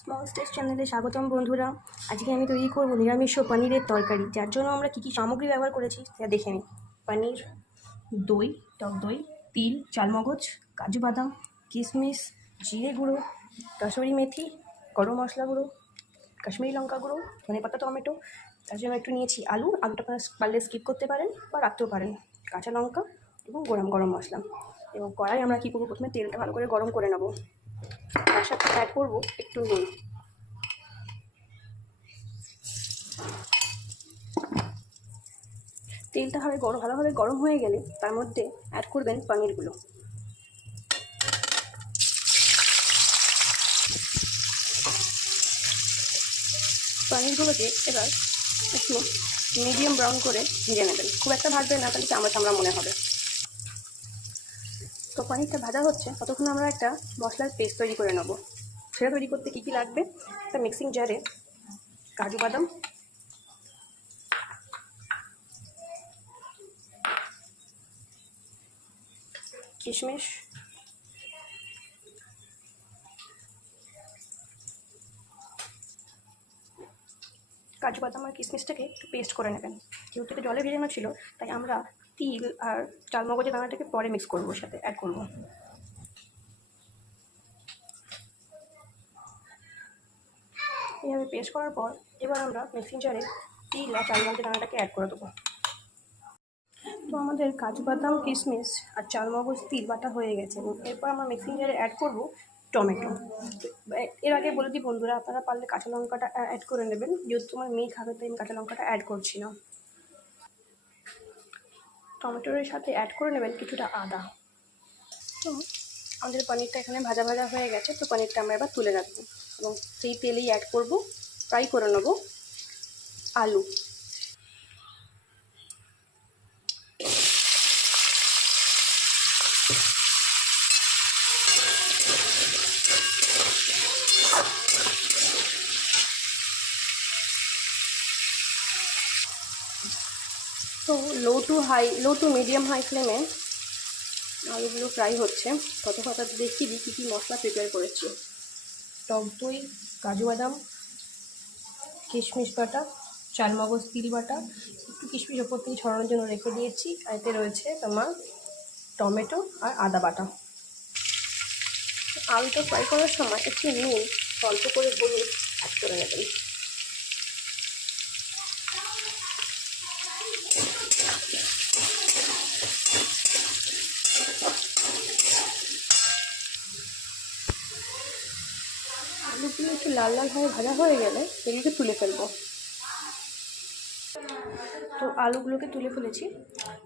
Small stage চ্যানেলে স্বাগতম বন্ধুরা। আজকে আমি তৈরি করব নিরামিষ ও পনিরের তরকারি। যার জন্য আমরা কী কী সামগ্রী ব্যবহার করেছি তা দেখে নিই। পনির, দই, টক দই, তিল, চালমগজ, কাজু বাদাম, কিশমিশ, জিরে গুঁড়ো, কাসুরি মেথি, গরম মশলা গুঁড়ো, কাশ্মীরি লঙ্কা গুঁড়ো, ধনেপাতা, টমেটো। তার জন্য একটু নিয়েছি আলুটা আপনারা পারলে স্কিপ করতে পারেন বা রাখতেও পারেন, কাঁচা লঙ্কা এবং গরম গরম মশলা। এবং কড়াই আমরা কী করবো, প্রথমে তেলটা ভালো করে গরম করে নেব। তার সাথে অ্যাড করবো একটু নুন। তেলটা ভালোভাবে গরম হয়ে গেলে তার মধ্যে অ্যাড করবেন পনিরগুলো। পনিরগুলোকে এবার একটু মিডিয়াম ব্রাউন করে ভেজে নেবেন, খুব একটা ভাজবেন না, তাহলে চামড়া চামড়া মনে হবে। তো পনিরটা ভাজা হচ্ছে, ততক্ষণ আমরা একটা মশলার পেস্ট তৈরি করে নেব। সেটা তৈরি করতে কী কী লাগবে, একটা মিক্সিং জারে কাজু বাদাম, কিশমিশ, কাজু বাদাম আর কিশমিশটাকে একটু পেস্ট করে নেবেন। যেহেতু এটা জলে ভেজানো ছিল, তাই আমরা তিল আর চালমগজের দানাটাকে পরে মিক্স করবো, ওর সাথে অ্যাড করবো। এইভাবে পেস্ট করার পর এবার আমরা মিক্সিং জারে তিল আর চালমগজের দানাটাকে অ্যাড করে দেবো। তো আমাদের কাজু বাদাম, কিশমিশ আর চালমগজ, তিল বাটা হয়ে গেছে। এবং এরপর আমরা মিক্সিং জারে অ্যাড করবো টমেটো। এর আগে বলে দিই বন্ধুরা, আপনারা পারলে কাঁচা লঙ্কাটা অ্যাড করে নেবেন। যেহেতু তোমার মেয়ে খাবে, তাই আমি কাঁচা লঙ্কাটা অ্যাড করছি না। টমেটোর সাথে অ্যাড করে নেবেন কিছুটা আদা। তো আমাদের পনিরটা এখানে ভাজা ভাজা হয়ে গেছে। তো পনিরটা আমরা এবার তুলে রাখবো এবং সেই তেলেই অ্যাড করব, ফ্রাই করে নেবো আলু। তো লো টু মিডিয়াম হাই ফ্লেমে আলুগুলো ফ্রাই হচ্ছে। ততক্ষণ দেখিয়ে দিই কী কী মশলা প্রিপেয়ার করেছি। টক দই, কাজু বাদাম, কিশমিশ বাটা, চালমগজ, তিল বাটা, একটু কিশমিশ ওপর থেকে ছড়ানোর জন্য রেখে দিয়েছি। আর এতে রয়েছে তোমার টমেটো আর আদা বাটা। আলুটা ফ্রাই করার সময় একটু নুন, অল্প করে হলুদ অ্যাড করে নেবেন। আলুগুলো একটু লাল লালভাবে ভাজা হয়ে গেলে এগুলোকে তুলে ফেলবো। তো আলুগুলোকে তুলে ফেলেছি।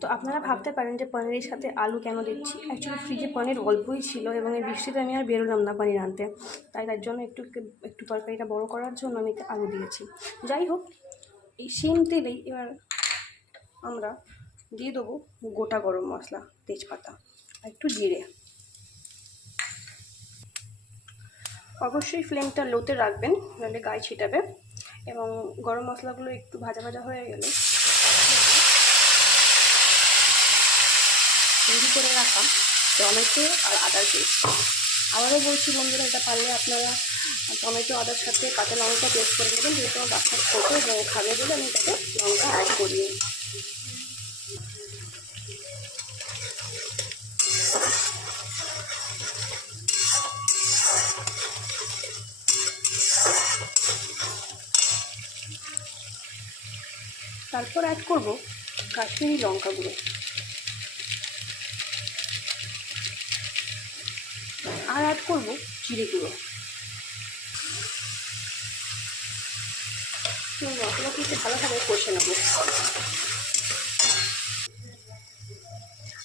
তো আপনারা ভাবতে পারেন যে পনিরের সাথে আলু কেন দিচ্ছি। অ্যাকচুয়ালি ফ্রিজে পনির অল্পই ছিল এবং এই বৃষ্টিতে আমি আর বেরোলাম না পনির আনতে, তাই তার জন্য একটু তরকারিটা বড় করার জন্য আমি আলু দিয়েছি। যাই হোক, এই সেম তেলেই এবার আমরা দিয়ে দেবো গোটা গরম মশলা, তেজপাতা আর একটু জিরে। অবশ্যই ফ্লেমটা লোতে রাখবেন, নাহলে গায়ে ছিটাবে। এবং গরম মশলাগুলো একটু ভাজা ভাজা হয়ে গেলে তৈরি করে রাখা টমেটো আর আদার পেস্ট। আবারও বলছি বন্ধুরা, এটা পারলে আপনারা টমেটো আদার সাথে কাঁচা লঙ্কা পেস্ট করে নেবেন। যেহেতু আমার বাচ্চা ছোটো এবং খাবে বলে আমি তাকে লঙ্কা অ্যাড করিনি। তারপর অ্যাড করব কাশ্মীরি লঙ্কা গুঁড়ো আর অ্যাড করব জিরে গুঁড়ো। মশলাকে একটু ভালোভাবে কষে নেব।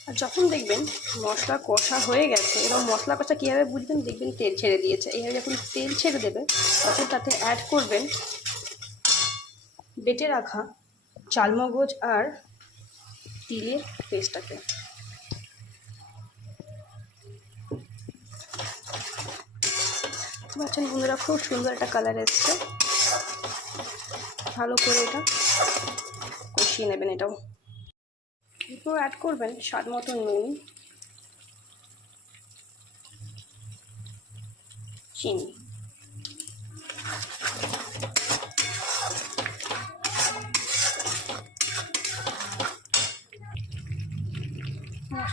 আর যখন দেখবেন মশলা কষা হয়ে গেছে, এবং মশলা কষা কীভাবে বুঝবেন, দেখবেন তেল ছেড়ে দিয়েছে। এইভাবে যখন তেল ছেড়ে দেবে, তখন তাতে অ্যাড করবেন বেটে রাখা চালমগজ আর তিলের পেস্টটাকে। বাচ্চা বন্ধুরা, খুব সুন্দর একটা কালার এসছে। ভালো করে এটা কষিয়ে নেবেন। এটাও এরপর অ্যাড করবেন স্বাদ মতো নুন, চিনি।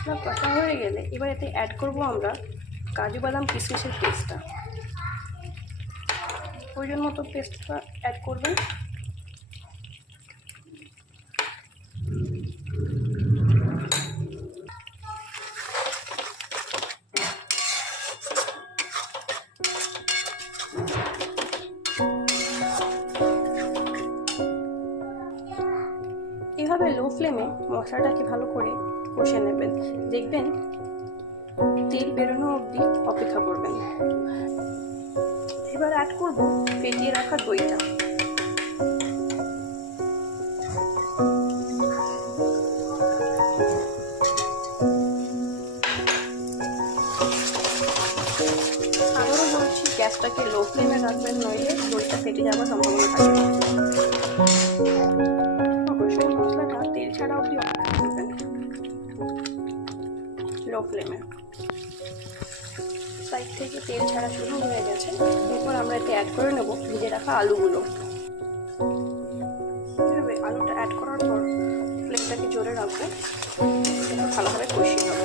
মশলা কষা হয়ে গেলে এবার এতে অ্যাড করব আমরা কাজু বাদাম কিশমিশের পেস্টটা। প্রয়োজন মতো পেস্টটা অ্যাড করবেন। এভাবে লো ফ্লেমে মশলাটাকে ভালো করে কষে নেবেন। দেখবেন তেল বেরোনো অবধি অপেক্ষা করবেন। এবার অ্যাড করব ফেটিয়ে রাখা দইটা। আবারও বলছি, গ্যাসটাকে লো ফ্লেমে রাখবেন, নইলে দইটা ফেটে যাওয়ার সম্ভাবনা থাকে। অবশ্যই মশলাটা তেল ছাড়া অবধি অপেক্ষা করবেন লো ফ্লেমে। সাইড থেকে তেল ছাড়া শুরু হয়ে গেছে। এরপর আমরা এতে অ্যাড করে নেব ভেজে রাখা আলুগুলো। আলুটা অ্যাড করার পর ফ্লেমটাকে জোরে রাখবো, এটা ভালোভাবে কষিয়ে নেব।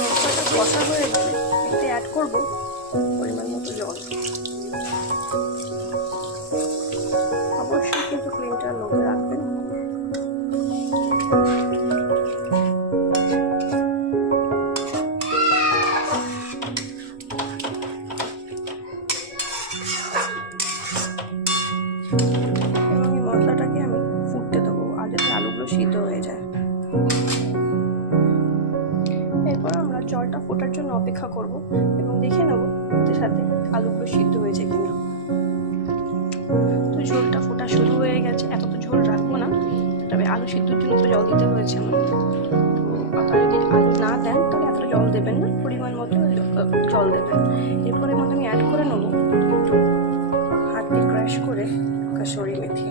মশলাটা কষা হয়ে গেলে এতে অ্যাড করব পরিমাণ মতো জল। অবশ্যই কিন্তু ফ্লেমটা লোতে রাখবেন। এবং এই মশলাটাকে আমি ফুটতে দেবো, আর যাতে আলুগুলো সিদ্ধ হয়ে যায়। এরপর আমরা জলটা ফোটার জন্য অপেক্ষা করব এবং দেখে নেব এর সাথে আলুগুলো সিদ্ধ হয়েছে কিনা। তো ঝোলটা ফোটা শুরু হয়ে গেছে। এত তো ঝোল রাখবো না, তবে আলু সিদ্ধর জন্য তো জল দিতে হয়েছে আমার। তো আপনারা যদি আলু না দেন তাহলে এতটা জল দেবেন না, পরিমাণ মতো জল দেবেন। এরপরে মধ্যে আমি অ্যাড করে নেবো একটু হাত দিয়ে ক্রাশ করে কাসুরি মেথি।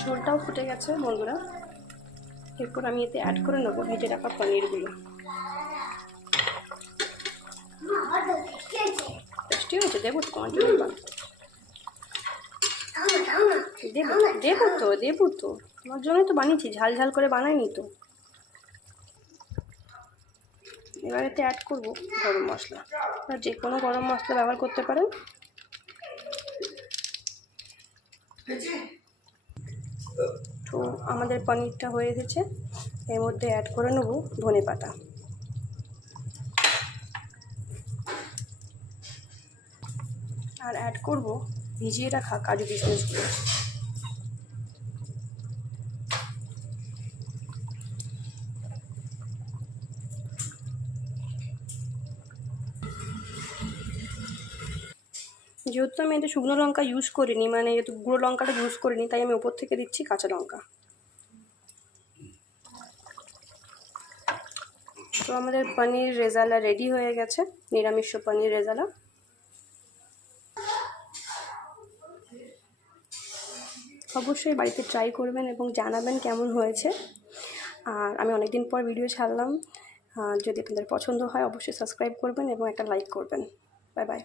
ঝোলটাও ফুটে গেছে বন্ধুরা। এরপর আমি এতে অ্যাড করে নেবো ভেজে রাখা পনিরগুলো। টেস্টি হয়েছে, দেবো তো তোমার জন্য, দেবো তো তোমার জন্য তো বানিয়েছি, ঝাল ঝাল করে বানাইনি তো। এবার এতে অ্যাড করবো গরম মশলা। আর যে কোনো গরম মশলা ব্যবহার করতে পারেন। তো আমাদের পনিরটা হয়ে গেছে। এর মধ্যে অ্যাড করে নেব ধনেপাতা। আর অ্যাড করব ভিজিয়ে রাখা কাজু কিশমিশগুলো। যেহেতু আমি এতে শুকনো লঙ্কা ইউজ করিনি, মানে যেহেতু গুঁড়ো লঙ্কাটা ইউজ করিনি, তাই আমি ওপর থেকে দিচ্ছি কাঁচা লঙ্কা। তো আমাদের পনির রেজালা রেডি হয়ে গেছে, নিরামিষ পনির রেজালা। অবশ্যই বাড়িতে ট্রাই করবেন এবং জানাবেন কেমন হয়েছে। আর আমি অনেকদিন পর ভিডিও ছাড়লাম। যদি আপনাদের পছন্দ হয় অবশ্যই সাবস্ক্রাইব করবেন এবং একটা লাইক করবেন। Bye bye.